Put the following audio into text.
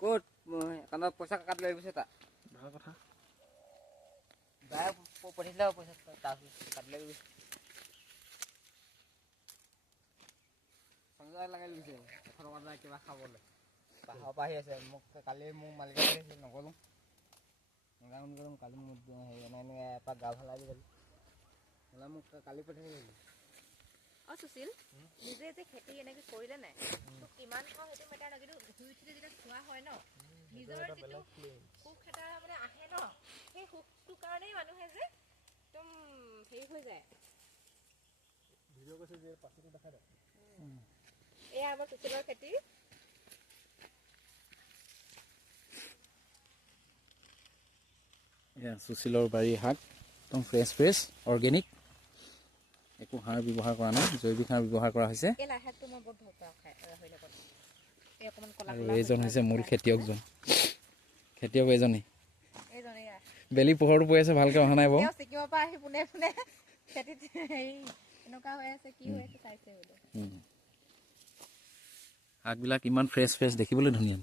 ক'ত কাৰণ পইচা কাট লৈ গৈছে তা ভাল কথা বায়ে পঠিয়ালে পইচা তাৰপিছত কাট লৈ গৈছে সঞ্জয় লগাই লৈছে এশ কিবা খাবলৈ পাহাৰৰ পৰা আহি আছে মোক কালি মোৰ মালিকে আহিছিল নগ'লোঁ নগাঁও কালি মোক হেৰি এনে এপাক গা ভাল লাগি গ'ল হ'লে মোক কালি পঠিয়াই সুশীল নিজে যে খেতি এনেকৈ কৰিলে নাই তোক কিমান খাওঁ সেইটো মেটাৰ নাই কিন্তু শুই উঠি যেতিয়া খোৱা হয় ন নিজৰ যিটো সুখ এটা মানে আহে ন সেই সুখটোৰ কাৰণেই মানুহে যে একদম হেৰি হৈ যায় ভিডিঅ' কৈছে যে পাছতো দেখা যায় এয়া আমাৰ সুশীলৰ খেতি এয়া সুশীলৰ বাৰীৰ শাক একদম ফ্ৰেছ অৰ্গেনিক একো সাৰ ব্যৱহাৰ কৰা নাই জৈৱিক সাৰ ব্যৱহাৰ কৰা হৈছে এই লাই শাকটো মই বহুত ভাল পাওঁ খাই হৈ লগত এই অকণমান ক'লা আৰু ক'লা এইজন হৈছে মূল খেতিয়ক এজনেই এইজনে বেলি পোহৰটো পৰি আছে ভালকৈ অহা নাই বাৰু তেওঁ ছিকিমৰ পৰা আহি পোনে পোনে খেতিত হেৰি এনেকুৱা হৈ আছে কি হৈ আছে চাইছে বোলে শাকবিলাক ইমান ফ্ৰেছ দেখিবলৈ ধুনীয়া